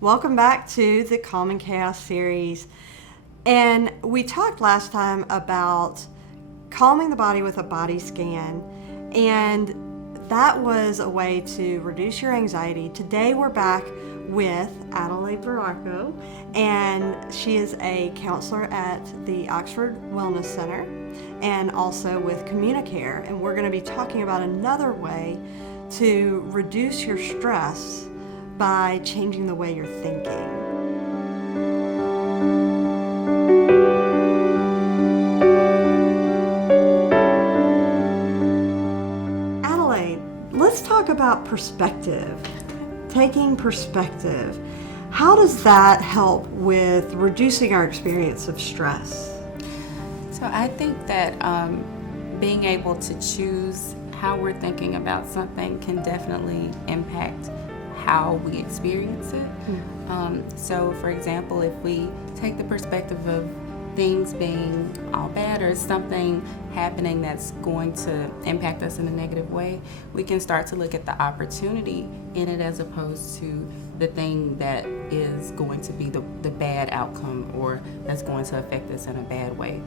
Welcome back to the Calm and Chaos series. And we talked last time about calming the body with a body scan, and that was a way to reduce your anxiety. Today we're back with Adole Muruako, and she is a counselor at the Oxford Wellness Center and also with Communicare. And we're going to be talking about another way to reduce your stress by changing the way you're thinking. Adelaide, let's talk about perspective. Taking perspective. How does that help with reducing our experience of stress? So I think that being able to choose how we're thinking about something can definitely impact how we experience it. So for example, if we take the perspective of things being all bad or something happening that's going to impact us in a negative way, we can start to look at the opportunity in it as opposed to the thing that is going to be the bad outcome or that's going to affect us in a bad way.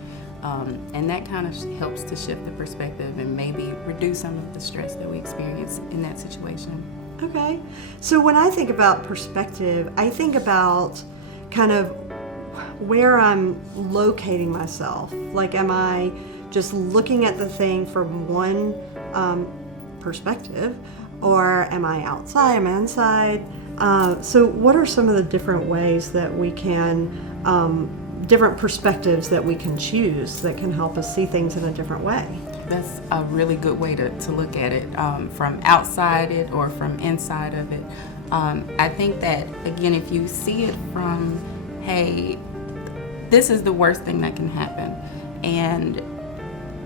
And that kind of helps to shift the perspective and maybe reduce some of the stress that we experience in that situation. Okay. So when I think about perspective, I think about kind of where I'm locating myself. Like, am I just looking at the thing from one perspective, or am I outside, am I inside? So what are some of the different ways that we can, different perspectives that we can choose that can help us see things in a different way? That's a really good way to look at it, from outside it or from inside of it. I think that, again, if you see it from, hey, this is the worst thing that can happen, and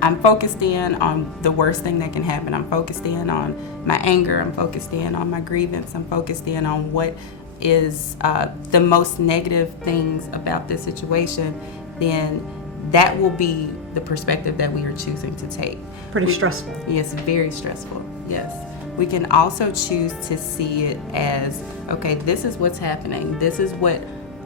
I'm focused in on the worst thing that can happen. I'm focused in on my anger. I'm focused in on my grievance. I'm focused in on what is the most negative things about this situation, then that will be the perspective that we are choosing to take. Pretty stressful. Yes, very stressful. Yes. We can also choose to see it as, okay, this is what's happening. This is what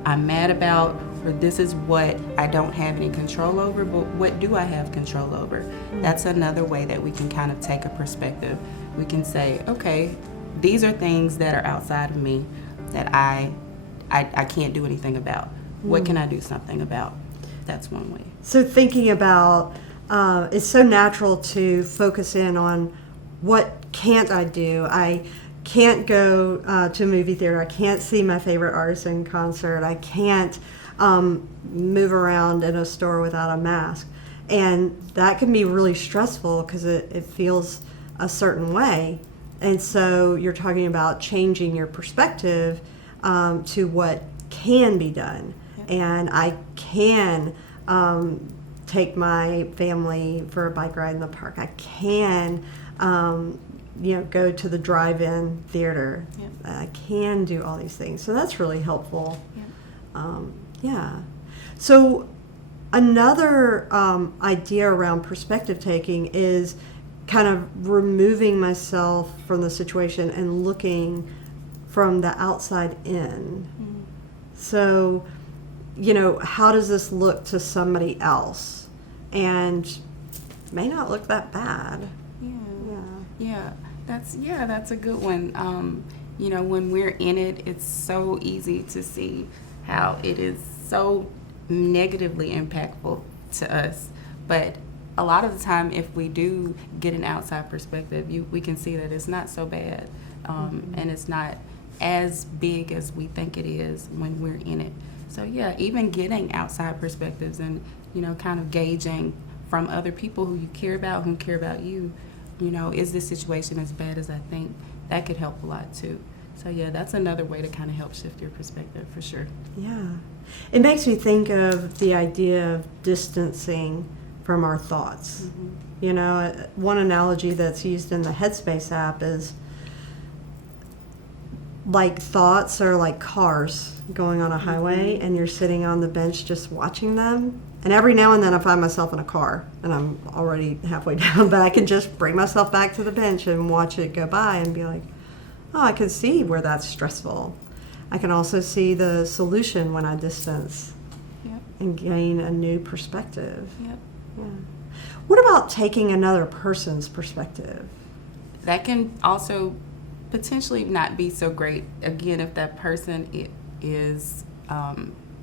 I'm mad about, or this is what I don't have any control over, but what do I have control over? Mm-hmm. That's another way that we can kind of take a perspective. We can say, okay, these are things that are outside of me that I can't do anything about. Mm-hmm. What can I do something about? That's one way. So thinking about, it's so natural to focus in on what can't I do. I can't go to a movie theater. I can't see my favorite artist in concert. I can't move around in a store without a mask. And that can be really stressful because it feels a certain way. And so you're talking about changing your perspective to what can be done. And I can take my family for a bike ride in the park. I can, go to the drive-in theater. Yep. I can do all these things. So that's really helpful. Yep. So another idea around perspective taking is kind of removing myself from the situation and looking from the outside in. Mm-hmm. So, how does this look to somebody else? And may not look that bad. Yeah. That's a good one. When we're in it, it's so easy to see how it is so negatively impactful to us. But a lot of the time, if we do get an outside perspective, we can see that it's not so bad, and it's not as big as we think it is when we're in it. So even getting outside perspectives and, kind of gauging from other people who you care about, who care about you, is this situation as bad as I think? That could help a lot too. So that's another way to kind of help shift your perspective for sure. Yeah. It makes me think of the idea of distancing from our thoughts. Mm-hmm. One analogy that's used in the Headspace app is like thoughts are like cars going on a highway, and you're sitting on the bench just watching them. And every now and then I find myself in a car and I'm already halfway down, but I can just bring myself back to the bench and watch it go by and be like, oh, I can see where that's stressful. I can also see the solution when I distance Yep. and gain a new perspective. Yep. Yeah. What about taking another person's perspective? That can also potentially not be so great, again, if that person is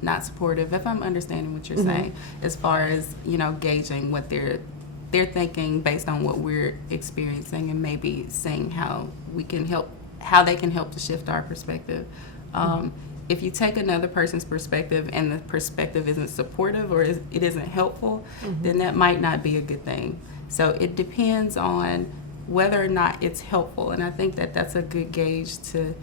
not supportive, if I'm understanding what you're saying, as far as, gauging what they're thinking based on what we're experiencing, and maybe seeing how they can help to shift our perspective. If you take another person's perspective and the perspective isn't supportive or it isn't helpful, then that might not be a good thing. So it depends on whether or not it's helpful, and I think that that's a good gauge to,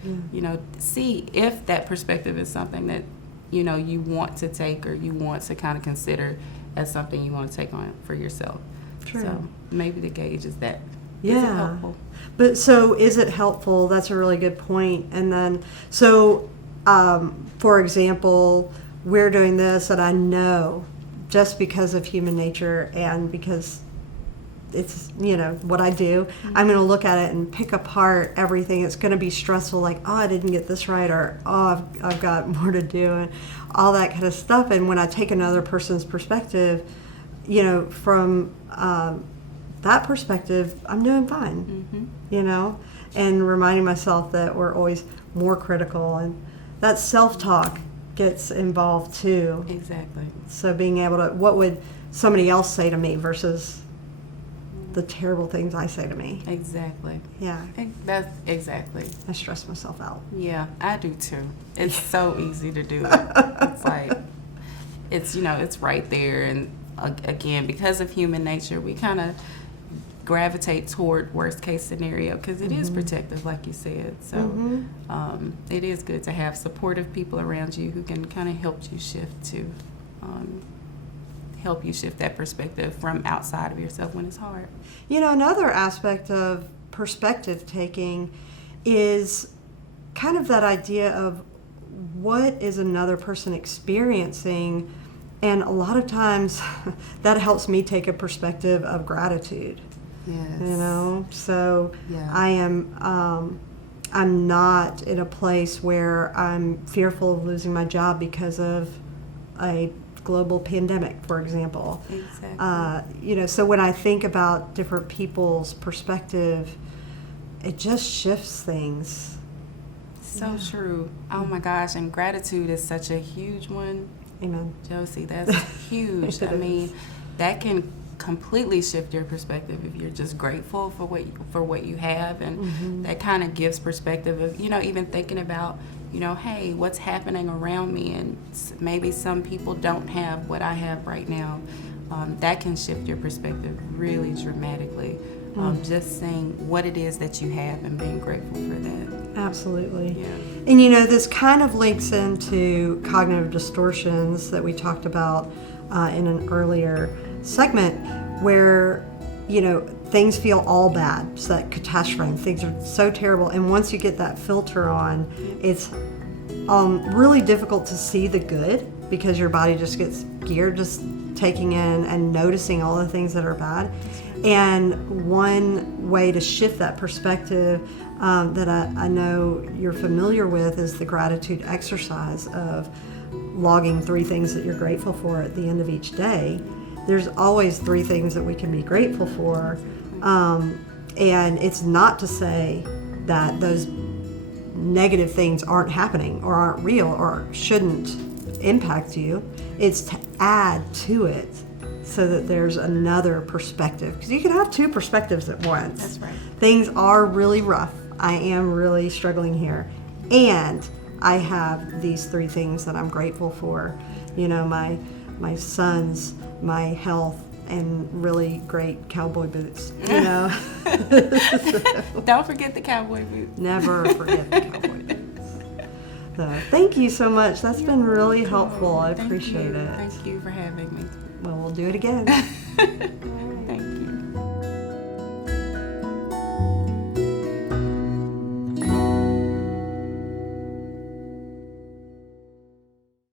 see if that perspective is something that, you want to take or you want to kind of consider as something you want to take on for yourself. True. So maybe the gauge is that. Yeah. Is it helpful? But so is it helpful? That's a really good point. And then, for example, we're doing this, and I know just because of human nature and because it's, what I do, I'm going to look at it and pick apart everything. It's going to be stressful, like, oh, I didn't get this right, or, oh, I've got more to do, and all that kind of stuff. And when I take another person's perspective, from that perspective, I'm doing fine, and reminding myself that we're always more critical, and that self-talk gets involved too. Exactly. So being able to, what would somebody else say to me versus the terrible things I say to me. Exactly. Yeah. That's exactly. I stress myself out. Yeah, I do too. It's so easy to do. It's like, it's right there. And again, because of human nature, we kind of gravitate toward worst case scenario because it is protective, like you said. So it is good to have supportive people around you who can kind of help you shift that perspective from outside of yourself when it's hard. Another aspect of perspective taking is kind of that idea of what is another person experiencing, and a lot of times that helps me take a perspective of gratitude. Yes. So Yeah. I'm not in a place where I'm fearful of losing my job because of a global pandemic, for example. Exactly. So when I think about different people's perspective, it just shifts things. So true. Oh my gosh, and gratitude is such a huge one. Amen. Josie, that's huge. I mean, that can completely shift your perspective if you're just grateful for what you have, and that kind of gives perspective of, even thinking about, hey, what's happening around me, and maybe some people don't have what I have right now. That can shift your perspective really dramatically. Just seeing what it is that you have and being grateful for that. Absolutely. Yeah. And this kind of links into cognitive distortions that we talked about in an earlier segment, where things feel all bad. It's that catastrophe. Things are so terrible, and once you get that filter on, it's really difficult to see the good, because your body just gets geared just taking in and noticing all the things that are bad. And one way to shift that perspective that I know you're familiar with is the gratitude exercise of logging 3 things that you're grateful for at the end of each day. There's always 3 things that we can be grateful for. And it's not to say that those negative things aren't happening or aren't real or shouldn't impact you. It's to add to it so that there's another perspective. Because you can have 2 perspectives at once. That's right. Things are really rough. I am really struggling here. And I have these 3 things that I'm grateful for. My sons, my health, and really great cowboy boots. Don't forget the cowboy boots. Never forget the cowboy boots. So, thank you so much. That's been really helpful. I appreciate it. Thank you for having me. Well, we'll do it again. Thank